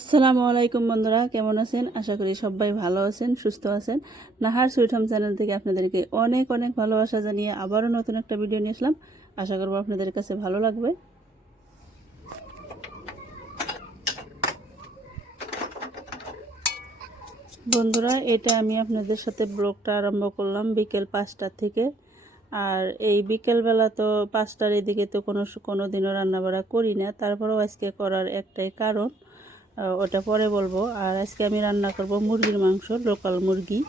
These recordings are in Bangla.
আসসালামু আলাইকুম বন্ধুরা, কেমন আছেন? আশা করি সবাই ভালো আছেন, সুস্থ আছেন। নাহার সুইট হোম চ্যানেল থেকে আপনাদেরকে অনেক অনেক ভালোবাসা জানিয়ে আবারও নতুন একটা ভিডিও নিয়ে আসলাম। আশা করব আপনাদের কাছে ভালো লাগবে। বন্ধুরা, এটা আমি আপনাদের সাথে ব্লগটা আরম্ভ করলাম বিকেল 5টা থেকে। আর এই বিকেলবেলা তো 5টার এদিকে তো কোনো দিনও রান্নাবাড়া করি না। তারপরেও আজকে করার একটাই কারণ, ওটা পরে বলবো। আর আজকে আমি রান্না করব মুরগির মাংস, লোকাল মুরগি।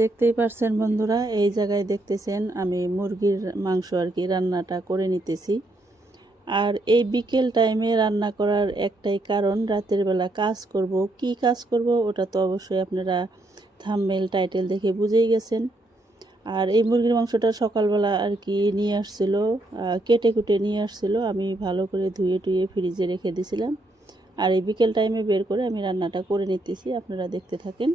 দেখতেই পারছেন বন্ধুরা, এই জায়গায় দেখতেছেন আমি মুরগির মাংস আর কি রান্নাটা করে নিতেছি। আর এই বিকেল টাইমে রান্না করার একটাই কারণ, রাতের বেলা কাজ করব। কি কাজ করব ওটা তো অবশ্যই আপনারা থাম্বনেল টাইটেল দেখে বুঝেই গেছেন। আর এই মুরগির মাংসটা সকালবেলা আর কি নিয়ে আসছিল, কেটে কুটে নিয়ে আসছিল। আমি ভালো করে ধুয়ে টুয়ে ফ্রিজে রেখে দিয়েছিলাম। আর এই বিকেল টাইমে বের করে আমি রান্নাটা করে নিতেছি, আপনারা দেখতে থাকেন।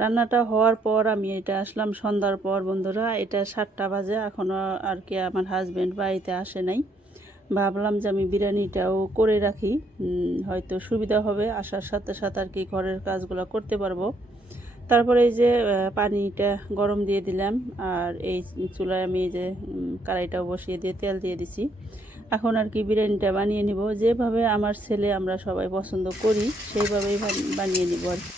রান্নাটা হওয়ার পর আমি এটা আসলাম সন্ধ্যার পর বন্ধুরা। এটা 7টা বাজে, এখনও আর কি আমার হাজব্যান্ড বাড়িতে আসে নাই। ভাবলাম যে আমি বিরিয়ানিটাও করে রাখি, হয়তো সুবিধা হবে, আসার সাথে সাথে আর কি ঘরের কাজগুলো করতে পারবো। তারপরে এই যে পানিটা গরম দিয়ে দিলাম, আর এই চুলায় আমি এই যে কড়াইটাও বসিয়ে দিয়ে তেল দিয়ে দিছি। এখন আর কি বিরিয়ানিটা বানিয়ে নিব, যেভাবে আমার ছেলে আমরা সবাই পছন্দ করি সেইভাবেই বানিয়ে নিব আর কি।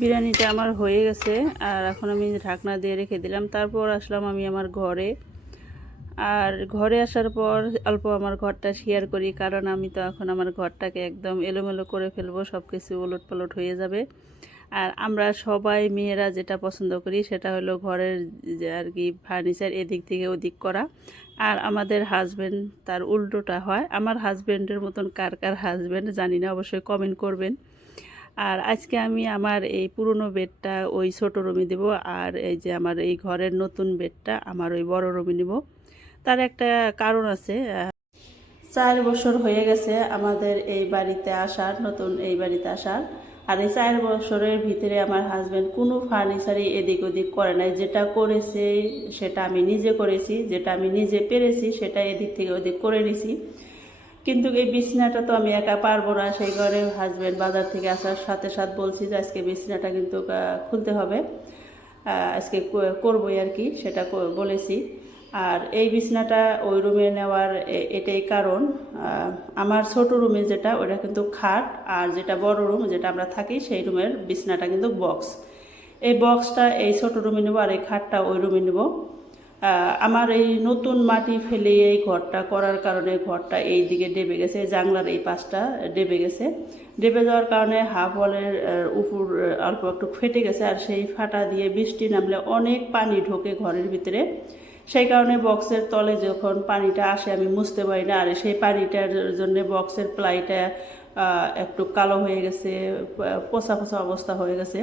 বিরিয়ানিটা আমার হয়ে গেছে, আর এখন আমি ঢাকনা দিয়ে রেখে দিলাম। তারপর আসলাম আমি আমার ঘরে। আর ঘরে আসার পর অল্প আমার ঘরটা শেয়ার করি, কারণ আমি তো এখন আমার ঘরটাকে একদম এলোমেলো করে ফেলবো, সব কিছু ওলট পালট হয়ে যাবে। আর আমরা সবাই মেয়েরা যেটা পছন্দ করি সেটা হলো ঘরের যে আর কি ফার্নিচার এদিক থেকে ওদিক করা। আর আমাদের হাজব্যান্ড তার উল্টোটা হয়। আমার হাজব্যান্ডের মতন কার কার হাজব্যান্ড জানি না, অবশ্যই কমেন্ট করবেন। আর আজকে আমি আমার এই পুরনো বেডটা ওই ছোট রুমে দেব, আর এই যে আমার এই ঘরের নতুন বেডটা আমার ওই বড় রুমে নেব। তার একটা কারণ আছে। 4 বছর হয়ে গেছে আমাদের এই বাড়িতে আসার, নতুন এই বাড়িতে আসার। আর এই 4 বছরের ভিতরে আমার হাজব্যান্ড কোনো ফার্নিচারই এদিক ওদিক করে নাই। যেটা করেছে সেটা আমি নিজে করেছি, যেটা আমি নিজে পেরেছি সেটা এদিক থেকে ওদিক করে নিছি। কিন্তু এই বিছনাটা তো আমি একা পারবো না, সেই কারণে হাজব্যান্ড বাজার থেকে আসার সাথে সাথে বলছি যে আজকে বিছনাটা কিন্তু খুলতে হবে, আজকে করবোই আর কি, সেটা বলেছি। আর এই বিছনাটা ওই রুমে নেওয়ার এটাই কারণ, আমার ছোট রুমে যেটা ওটা কিন্তু খাট, আর যেটা বড় রুম যেটা আমরা থাকি সেই রুমের বিছনাটা কিন্তু বক্স। এই বক্সটা এই ছোট রুমে নেবো আর এই খাটটা ওই রুমে নেবো। আমার এই নতুন মাটি ফেলে এই ঘরটা করার কারণে ঘরটা এই দিকে ডেবে গেছে, জানলার এই পাশটা ডেবে গেছে। ডেবে যাওয়ার কারণে হাফ ওয়ালের উপর অল্প একটু ফেটে গেছে, আর সেই ফাটা দিয়ে বৃষ্টি নামলে অনেক পানি ঢোকে ঘরের ভিতরে। সেই কারণে বক্সের তলে যখন পানিটা আসে আমি মুছতে পারি না, আর সেই পানিটার জন্য বক্সের প্লাইটা একটু কালো হয়ে গেছে, পচা পচা অবস্থা হয়ে গেছে।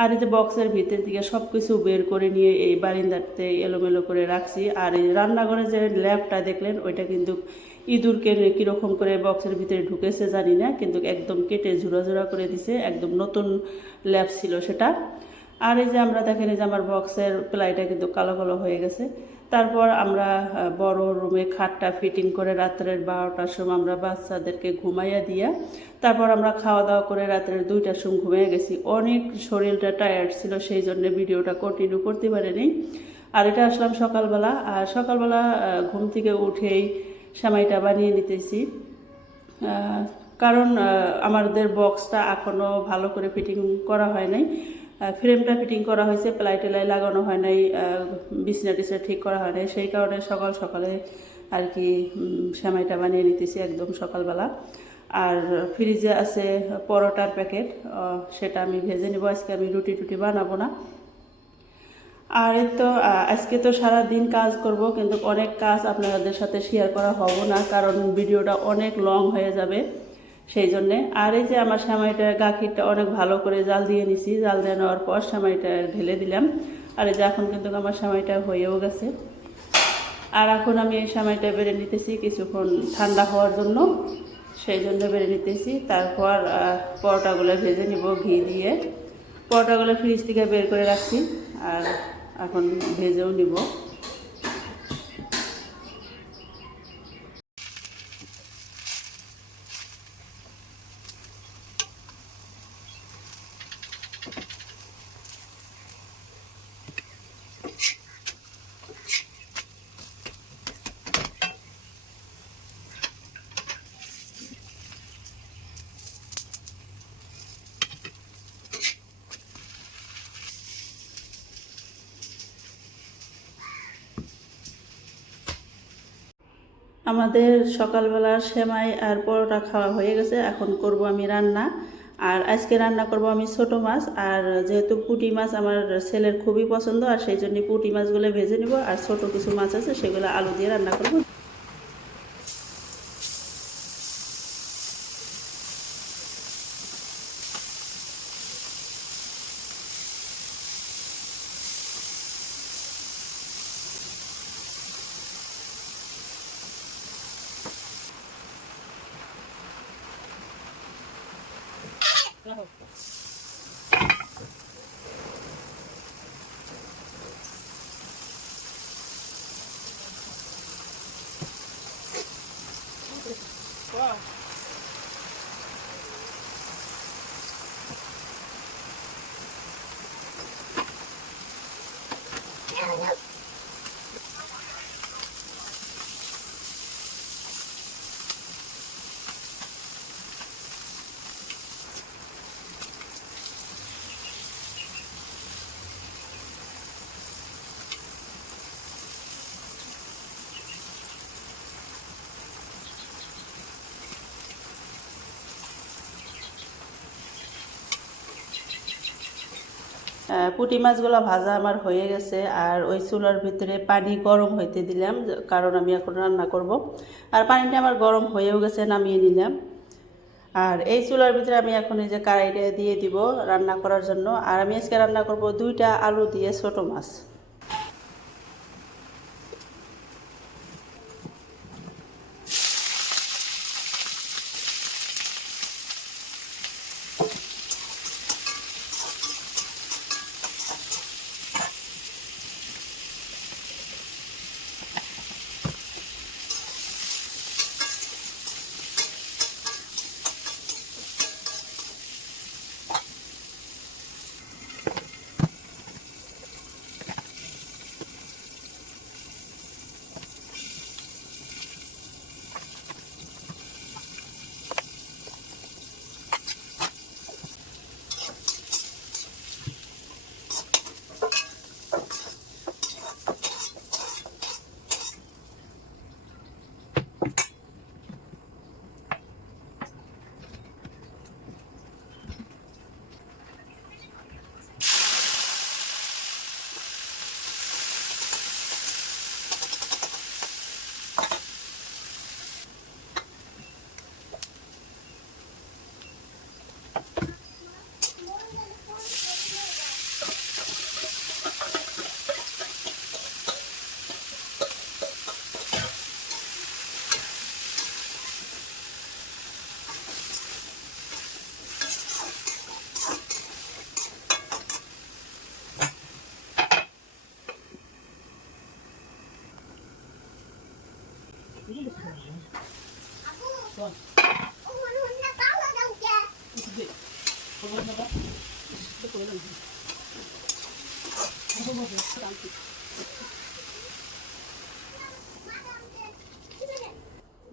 আর এই যে বক্সের ভিতর থেকে সব কিছু বের করে নিয়ে এই বারিন্দাতে এলোমেলো করে রাখছি। আর এই রান্নাঘরে যে ল্যাবটা দেখলেন ওইটা কিন্তু ইঁদুরকে কীরকম করে বক্সের ভিতরে ঢুকেছে জানি না, কিন্তু একদম কেটে ঝুরা ঝুরা করে দিছে, একদম নতুন ল্যাব ছিল সেটা। আর এই যে আমরা দেখেন এই যে আমার বক্সের প্লাইটা কিন্তু কালো কালো হয়ে গেছে। তারপর আমরা বড় রুমে খাটটা ফিটিং করে রাত্রের 12টার সময় আমরা বাচ্চাদেরকে ঘুমাইয়া দিয়া তারপর আমরা খাওয়া দাওয়া করে রাত্রের 2টার সময় ঘুমিয়ে গেছি। অনেক শরীরটা টায়ার্ড ছিল, সেই জন্য ভিডিওটা কন্টিনিউ করতে পারিনি। আর এটা আসলাম সকালবেলা, আর সকালবেলা ঘুম থেকে উঠেই সেমাইটা বানিয়ে নিতেছি, কারণ আমাদের বক্সটা এখনও ভালো করে ফিটিং করা হয় নাই। ফ্রেমটা ফিটিং করা হয়েছে, প্লাই টেলাই লাগানো হয় নাই, বিছনা টিছনা ঠিক করা হয় নাই, সেই কারণে সকাল সকালে আর কি সেমাইটা বানিয়ে নিতেছি একদম সকালবেলা। আর ফ্রিজে আছে পরোটার প্যাকেট, সেটা আমি ভেজে নেব। আজকে আমি রুটি টুটি বানাবো না। আর তো আজকে তো সারা দিন কাজ করব, কিন্তু অনেক কাজ আপনাদের সাথে শেয়ার করা হবে না, কারণ ভিডিওটা অনেক লং হয়ে যাবে সেই জন্যে। আর এই যে আমার সেমাইটা গাখিরটা অনেক ভালো করে জাল দিয়ে নিছি, জাল দিয়ে নেওয়ার পর সেমাইটা ঢেলে দিলাম। আর এই যে এখন কিন্তু আমার সেমাইটা হয়েও গেছে। আর এখন আমি এই সেমাইটা বেড়ে নিতেছি কিছুক্ষণ ঠান্ডা হওয়ার জন্য, সেই জন্য বেড়ে নিতেছি। তারপর পরোটাগুলো ভেজে নিব ঘি দিয়ে। পরোটাগুলো ফ্রিজ থেকে বের করে রাখছি, আর এখন ভেজেও নিব। আমাদের সকালবেলার সেমাই আর পরোটা খাওয়া হয়ে গেছে। এখন করব আমি রান্না, আর আজকে রান্না করব আমি ছোট মাছ। আর যেহেতু পুঁটি মাছ আমার ছেলের খুবই পছন্দ, আর সেই জন্য পুঁটি মাছগুলো ভেজে নিব, আর ছোট কিছু মাছ আছে সেগুলো আলু দিয়ে রান্না করব। Wow. পুঁটি মাছগুলো ভাজা আমার হয়ে গেছে, আর ওই চুলার ভিতরে পানি গরম হইতে দিলাম, কারণ আমি এখন রান্না করব। আর পানিটা আমার গরম হয়েও গেছে, নামিয়ে নিলাম। আর এই চুলার ভিতরে আমি এখন এই যে কড়াইটা দিয়ে দিব রান্না করার জন্য। আর আমি আজকে রান্না করব 2টা আলু দিয়ে ছোট মাছ।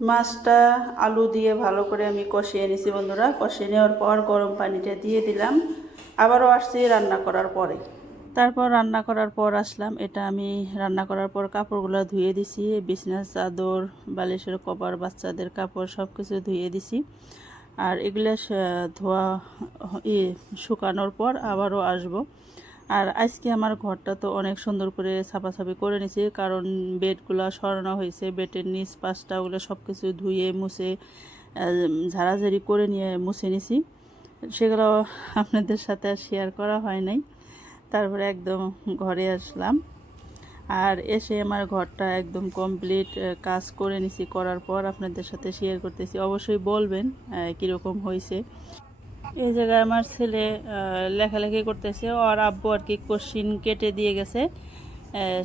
মাছটা আলু দিয়ে ভালো করে আমি কষিয়ে নিছি বন্ধুরা। কষিয়ে নেওয়ার পর গরম পানিটা দিয়ে দিলাম, আবারও আসছি রান্না করার পরে। তারপর রান্না করার পর আসলাম, এটা আমি রান্না করার পর কাপড়গুলো ধুয়ে দিছি, বিছনার চাদর, বালিশের কভার, বাচ্চাদের কাপড় সব কিছু ধুয়ে দিছি। আর এগুলো ধোয়া শুকানোর পর আবারও আসব। আর আজকে আমার ঘরটা তো অনেক সুন্দর করে ছাপাছাপি করে নিছি, কারণ বেডগুলো সরানো হয়েছে, বেডের নিচ পাশটা ওগুলো সব কিছু ধুয়ে মুছে ঝাড়াঝাড়ি করে নিয়ে মুছে নিছি। সেগুলো আপনাদের সাথে আর শেয়ার করা হয় নাই। তারপরে একদম ঘরে আসলাম, আর এসে আমার ঘরটা একদম কমপ্লিট কাজ করে নিছি। করার পর আপনাদের সাথে শেয়ার করতেছি, অবশ্যই বলবেন কীরকম হয়েছে। এই জায়গায় আমার ছেলে লেখালেখি করতেছে, ওর আব্বু আর কি কোশ্চিন কেটে দিয়ে গেছে,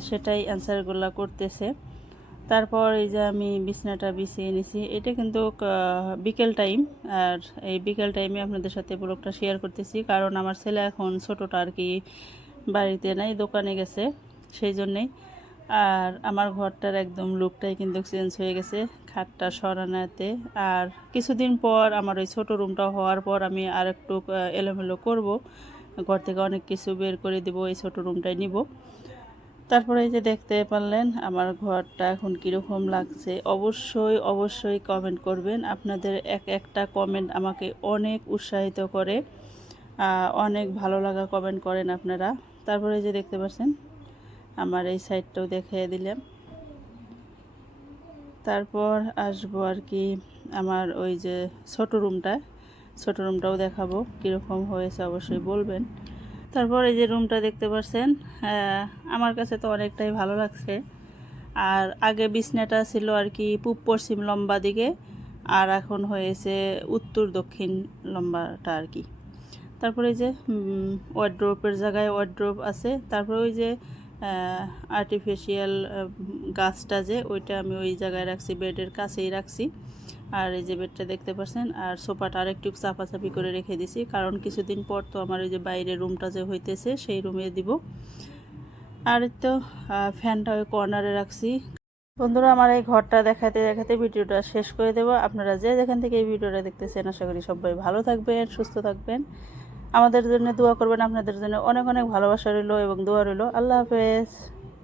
সেটাই অ্যান্সারগুলো করতেছে। তারপর এই যে আমি বিছানাটা বিছিয়ে নিছি, এটা কিন্তু বিকেল টাইম। আর এই বিকেল টাইমে আপনাদের সাথে ব্লগটা শেয়ার করতেছি, কারণ আমার ছেলে এখন ছোটোটা আর কি বাড়িতে নাই, দোকানে গেছে, সেই জন্যেই। আর আমার ঘরটার একদম লুকটাই কিন্তু চেঞ্জ হয়ে গেছে খাটটা সরানোতে। আর কিছুদিন পর আমার ওই ছোটো রুমটা হওয়ার পর আমি আর একটু এলোমেলো করব, ঘর থেকে অনেক কিছু বের করে দিব, এই ছোটো রুমটাই নিব। তারপরে এই যে দেখতে পারলেন আমার ঘরটা এখন কীরকম লাগছে, অবশ্যই অবশ্যই কমেন্ট করবেন। আপনাদের একটা কমেন্ট আমাকে অনেক উৎসাহিত করে, অনেক ভালো লাগা কমেন্ট করেন আপনারা। তারপরে এই যে দেখতে পাচ্ছেন আমার এই সাইডটাও দেখিয়ে দিলাম। তারপর আসবো আর কি আমার ওই যে ছোটো রুমটাও দেখাবো, কীরকম হয়েছে অবশ্যই বলবেন। তারপর এই যে রুমটা দেখতে পাচ্ছেন, আমার কাছে তো অনেকটাই ভালো লাগছে। আর আগে বিছনাটা ছিল আর কি পূব পশ্চিম লম্বা দিকে, আর এখন হয়েছে উত্তর দক্ষিণ লম্বাটা আর কি। তারপরে এই যে ওয়ার্ড্রোপের জায়গায় ওয়ার্ড্রোপ আছে। তারপরে ওই যে আর্টিফিশিয়াল গাছটা যে ওইটা আমি ওই জায়গায় রাখছি, বেডের কাছেই রাখছি। আর এই যে বেডটা দেখতে পাচ্ছেন, আর সোফাটা আরেকটু চাপাচাপি করে রেখে দিছি, কারণ কিছুদিন পর তো আমার ওই যে বাইরের রুমটা যে হইতেছে সেই রুমে দিব। আর তো ফ্যানটা ওই কর্নারে রাখছি। বন্ধুরা, আমার এই ঘরটা দেখাতে দেখাতে ভিডিওটা শেষ করে দেবো। আপনারা যে যেখান থেকে এই ভিডিওটা দেখতেছেন, আশা করি সবাই ভালো থাকবেন, সুস্থ থাকবেন, আমাদের জন্য দোয়া করবেন। আপনাদের জন্য অনেক অনেক ভালোবাসা রইলো এবং দোয়া রইলো। আল্লাহ হাফেজ।